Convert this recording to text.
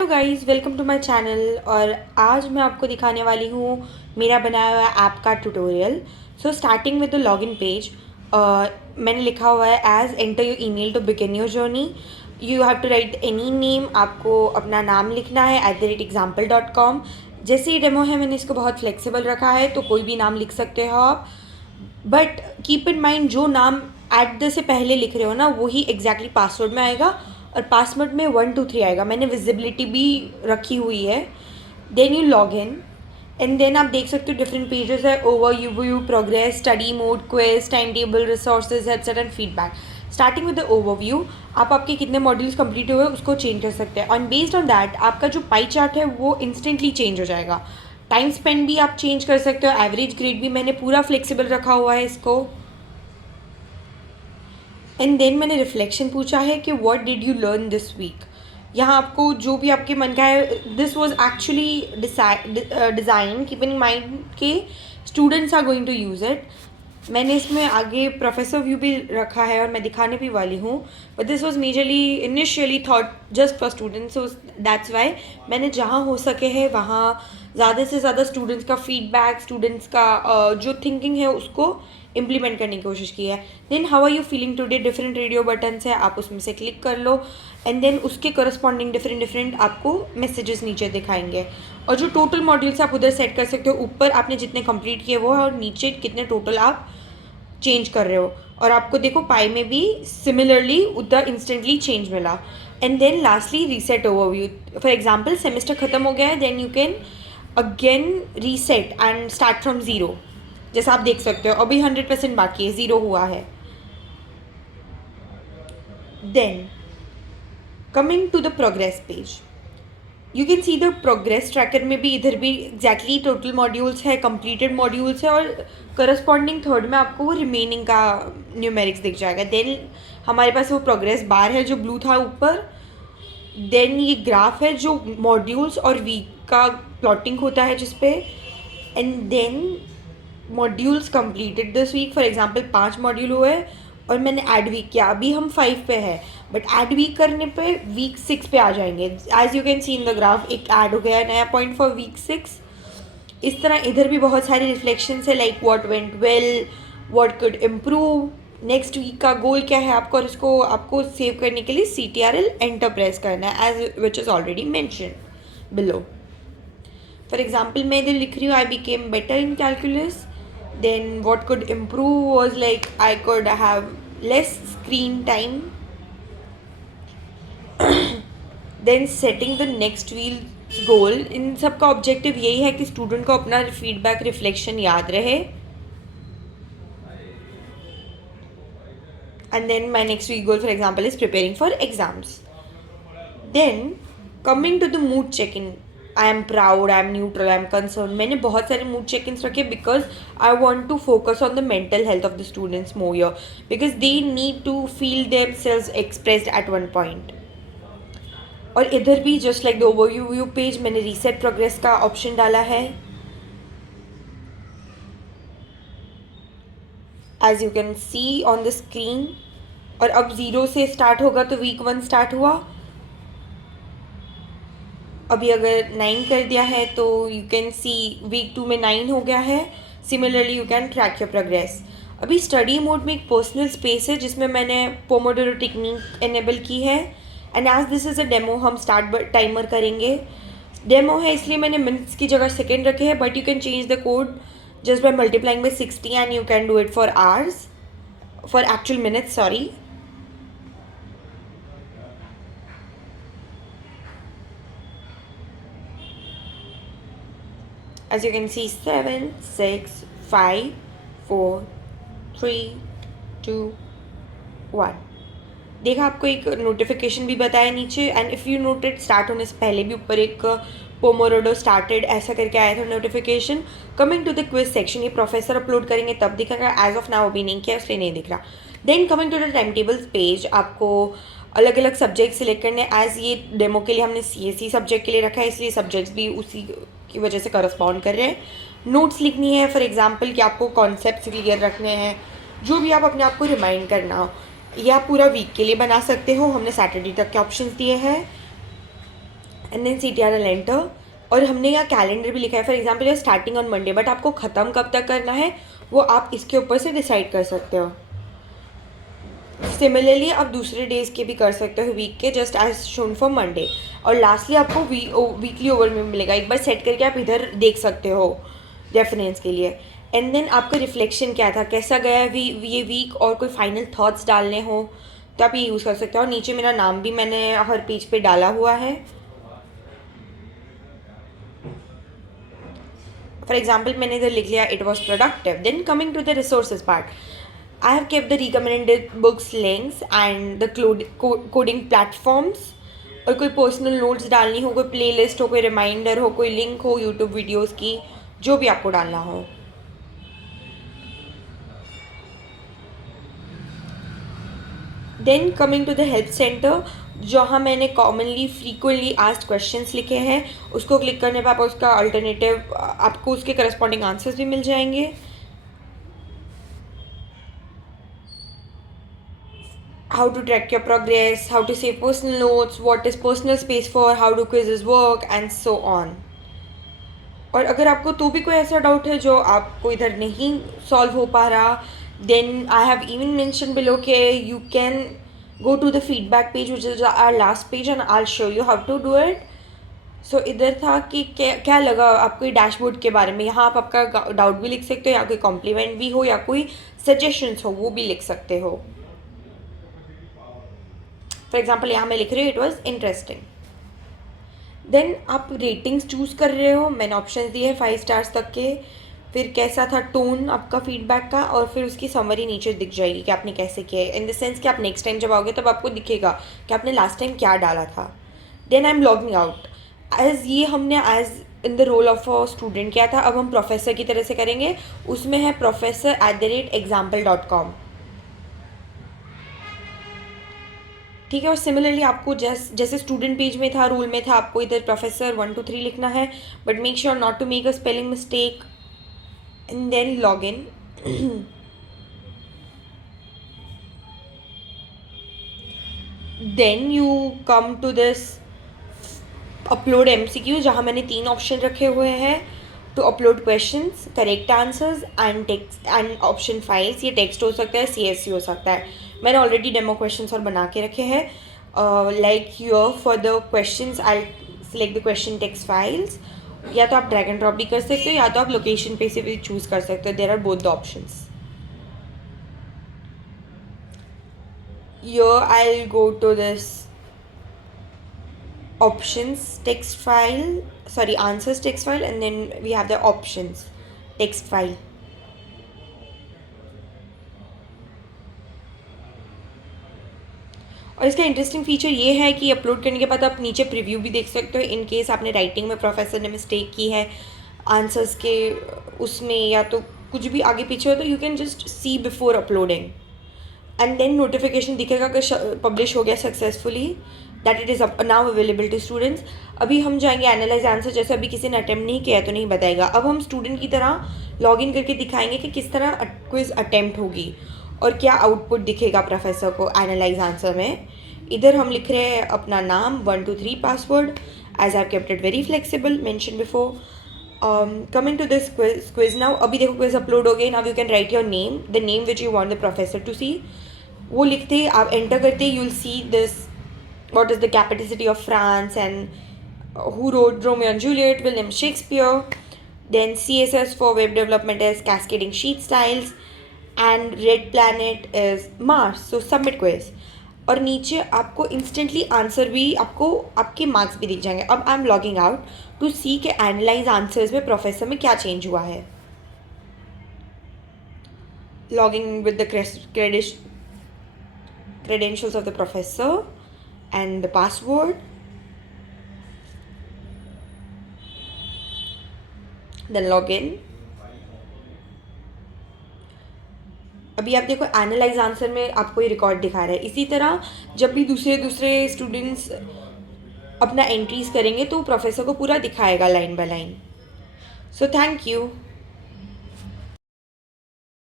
Hello guys, welcome to my channel. और आज मैं आपको दिखाने वाली हूँ मेरा बनाया हुआ ऐप का tutorial. So starting with the login page, मैंने लिखा हुआ है as enter your email to begin your journey. You have to write any name. आपको अपना नाम लिखना है @example.com। जैसे ये डेमो है, मैंने इसको बहुत फ्लेक्सिबल रखा है, तो कोई भी नाम लिख सकते हो आप। बट कीप इन माइंड, जो नाम एट द से पहले लिख रहे हो ना, वही एग्जैक्टली पासवर्ड में आएगा। और पासवर्ड में 1 2 3 आएगा। मैंने विजिबिलिटी भी रखी हुई है। Then you log in and then आप देख सकते हो डिफरेंट पेजेस है। Overview, progress, study mode, quiz, time table, resources, headset and feedback. Starting with the overview, आप आपके कितने मॉड्यूल्स कंप्लीट हुए उसको चेंज कर सकते हैं। और बेस्ड ऑन दैट आपका जो पाई चार्ट है वो इंस्टेंटली चेंज हो जाएगा। टाइम स्पेंड भी आप चेंज कर सकते हो। एवरेज ग्रेड भी मैंने पूरा फ्लेक्सिबल रखा हुआ है इसको। एंड देन मैंने रिफ्लेक्शन पूछा है कि what did you learn this week. यहाँ आपको जो भी आपके मन का है, this was actually design keep in mind के students are going to use it. मैंने इसमें आगे प्रोफेसर व्यू भी रखा है और मैं दिखाने भी वाली हूँ। But this was majorly initially thought just for students, so that's why मैंने जहाँ हो सके है वहाँ ज़्यादा से ज़्यादा स्टूडेंट्स का फीडबैक, स्टूडेंट्स का जो थिंकिंग है उसको इम्प्लीमेंट करने की कोशिश की है। Then how are you feeling today, different radio buttons है, आप उसमें से क्लिक कर लो एंड देन उसके करस्पॉन्डिंग डिफरेंट आपको मैसेजेस नीचे दिखाएंगे। और जो टोटल मॉड्यूल्स आप उधर सेट कर सकते हो, ऊपर आपने जितने कंप्लीट किए वो है और नीचे कितने टोटल आप चेंज कर रहे हो। और आपको देखो पाई में भी सिमिलरली उधर इंस्टेंटली चेंज मिला। And then lastly reset overview. For example semester खत्म हो गया है, then you can again reset and start from zero. जैसा आप देख सकते हो अभी 100% बाकी है, ज़ीरो हुआ है। Then coming to the progress page, you can see the progress tracker में भी इधर भी एग्जैक्टली टोटल मॉड्यूल्स है, कंप्लीटेड मॉड्यूल्स है और करस्पॉन्डिंग थर्ड में आपको वो रिमेनिंग का न्यूमेरिक्स दिख जाएगा। देन हमारे पास वो प्रोग्रेस बार है जो ब्लू था ऊपर। देन ये ग्राफ है जो मॉड्यूल्स और वीक का प्लॉटिंग होता है जिसपे। And then modules completed this week, for example 5 module हुए और मैंने ऐड वीक किया। अभी हम 5 पे है बट ऐड वीक करने पे वीक 6 पे आ जाएंगे। As you can see in the graph एक ऐड हो गया है नया पॉइंट फॉर वीक 6। इस तरह इधर भी बहुत सारी रिफ्लेक्शंस है, like what went well, what could improve, next week का गोल क्या है आपको। और इसको आपको सेव करने के लिए CTRL एंटर प्रेस करना है as which is already mention below. For example मैं इधर लिख रही हूँ I became better in calculus. Then what could improve was like I could have less screen time. Then setting the next week goal. इन सब का objective यही है कि स्टूडेंट को अपना फीडबैक रिफ्लेक्शन याद रहे। And then my next week goal for example is preparing for exams. Then coming to the mood check in, I am proud, I am neutral, I am concern. मैंने बहुत सारे mood check ins रखे because I want to focus on the mental health of the students more, because they need to feel themselves expressed at one point. और इधर भी just like the overview page मैंने reset progress का option डाला है, as you can see on the screen. और अब 0 से स्टार्ट होगा तो वीक 1 स्टार्ट हुआ। अभी अगर 9 कर दिया है तो यू कैन सी वीक 2 में 9 हो गया है। Similarly you can track your progress. अभी स्टडी मोड में एक पर्सनल स्पेस है जिसमें मैंने पोमोडोरो टेक्निक एनेबल की है। And as this is a demo, हम स्टार्ट टाइमर करेंगे। डेमो है इसलिए मैंने मिनट्स की जगह सेकेंड रखे हैं, but you can change the code just by multiplying by 60 and you can do it for hours, for actual minutes, sorry. As you can see 7 6 5 4 3 2 1। देखा आपको एक नोटिफिकेशन भी बताया नीचे। And if you noted start होने से पहले भी ऊपर एक पोमोडोरो स्टार्टेड ऐसा करके आया था notification. Coming to the quiz section, ये प्रोफेसर अपलोड करेंगे तब दिखेगा, एज ऑफ नाउ अभी नहीं किया इसलिए नहीं दिख रहा। Then coming to the time tables page, आपको अलग अलग सब्जेक्ट सिलेक्ट करने। एज ये डेमो के लिए हमने CSE सब्जेक्ट के लिए रखा है इसलिए सब्जेक्ट्स भी उसी की वजह से करस्पॉन्ड कर रहे हैं। नोट्स लिखनी है फॉर एग्जाम्पल कि आपको कॉन्सेप्ट क्लियर रखने हैं, जो भी आप अपने आप को रिमाइंड करना हो। ये आप पूरा वीक के लिए बना सकते हो, हमने सैटरडे तक के ऑप्शंस दिए हैं। And then CTRL enter. और हमने यहाँ कैलेंडर भी लिखा है, फॉर एग्जाम्पल ये स्टार्टिंग ऑन मंडे, बट आपको ख़त्म कब तक करना है वो आप इसके ऊपर से डिसाइड कर सकते हो। सिमिलरली आप दूसरे डेज़ के भी कर सकते हो वीक के, just as shown for Monday. और लास्टली आपको वीकली ओवरव्यू मिलेगा, एक बार सेट करके आप इधर देख सकते हो रेफरेंस के लिए। एंड देन आपका रिफ्लेक्शन क्या था, कैसा गया ये वीक, और कोई फाइनल थॉट्स डालने हो तो आप ये यूज़ कर सकते हो। और नीचे मेरा नाम भी मैंने हर पेज पे डाला हुआ है। फॉर एग्जाम्पल मैंने इधर लिख लिया it was productive. Then coming to the resources part, I have kept the recommended books links and the coding platforms। और कोई पर्सनल नोट्स डालनी हो, कोई प्लेलिस्ट हो, कोई रिमाइंडर हो, कोई लिंक हो यूट्यूब वीडियोस की, जो भी आपको डालना हो। Then coming to the help centre, जहाँ मैंने कॉमनली फ्रीक्वेंटली आस्क्ड क्वेश्चंस लिखे हैं, उसको क्लिक करने पर आपको उसका अल्टरनेटिव, आपको उसके करस्पॉन्डिंग आंसर्स भी मिल जाएंगे। How to track your progress, how to save personal notes, what is personal space for, how do quizzes work, and so on। और अगर आपको तो भी कोई ऐसा डाउट है जो आपको इधर नहीं सॉल्व हो पा रहा, then I have even mention below के you can go to the feedback page which is our last page and I will show you how to do it. So इधर था कि क्या लगा आपको डैशबोर्ड के बारे में। यहाँ आप आपका डाउट भी लिख सकते हो, या कोई कॉम्प्लीमेंट भी हो, या कोई सजेशंस हो, वो भी लिख सकते हो। फॉर एग्जाम्पल यहाँ मैं लिख रही हूँ इट वॉज इंटरेस्टिंग। देन आप रेटिंग्स चूज़ कर रहे हो, मैंने ऑप्शन दिए 5 स्टार्स तक के। फिर कैसा था टोन आपका फीडबैक का, और फिर उसकी समरी नीचे दिख जाएगी कि आपने कैसे किया है, इन द सेंस कि आप नेक्स्ट टाइम जब आओगे तब आपको दिखेगा कि आपने लास्ट टाइम क्या डाला था। Then I am logging out, as ये हमने as in the role of a student किया था, अब हम प्रोफेसर की तरह से करेंगे। उसमें है professor@example.com। ठीक है। और सिमिलरली आपको जैसे स्टूडेंट पेज में था, रूल में था, आपको इधर प्रोफेसर 1 2 3 लिखना है, but make sure not to make a spelling mistake. And then log in. Then you come to this upload MCQ, जहाँ मैंने 3 ऑप्शन रखे हुए हैं to upload questions, correct answers and text and option files. ये text हो सकता है, CSV हो सकता है। मैंने ऑलरेडी डेमो क्वेश्चंस और बना के रखे हैं। Like your for the questions I select the question text files, या तो आप ड्रैग एंड ड्रॉप भी कर सकते हो, या तो आप लोकेशन पे से भी चूज़ कर सकते हो। There are both the options. Here I'll go to this options text file, sorry, answers text file, and then we have the options text file। और इसका इंटरेस्टिंग फीचर ये है कि अपलोड करने के बाद आप नीचे प्रीव्यू भी देख सकते हो, इन केस आपने राइटिंग में प्रोफेसर ने मिस्टेक की है आंसर्स के उसमें, या तो कुछ भी आगे पीछे हो, तो you can just see before uploading. And then notification दिखेगा कि पब्लिश हो गया successfully, that it is now available to students. अभी हम जाएंगे एनालाइज आंसर, जैसे अभी किसी ने अटैम्प्ट नहीं किया तो नहीं बताएगा। अब हम स्टूडेंट की तरह लॉग इन करके दिखाएंगे कि किस तरह क्विज अटैम्प्ट होगी और क्या आउटपुट दिखेगा प्रोफेसर को एनालाइज आंसर में। इधर हम लिख रहे हैं अपना नाम 1 2 3 password, as I kept it very flexible mention before. Coming to this quiz now, अभी देखो क्विज अपलोड हो गई। Now you can write your name, the name which you want the professor to see. वो लिखते ही आप enter करते ही you will see this what is the capital city of France and who wrote Romeo and Juliet, William Shakespeare. Then CSS for web development is cascading sheet styles and red planet is Mars. So submit quiz। और नीचे आपको instantly answer भी, आपको आपके marks भी दिख जाएंगे। अब I am logging out to see के एनालाइज आंसर्स में प्रोफेसर में क्या चेंज हुआ है। Logging with the credentials of the professor and the password, then log in। अभी आप देखो एनालाइज आंसर में आपको ये रिकॉर्ड दिखा रहा है। इसी तरह जब भी दूसरे स्टूडेंट्स अपना एंट्रीज करेंगे तो प्रोफेसर को पूरा दिखाएगा line by line. So thank you.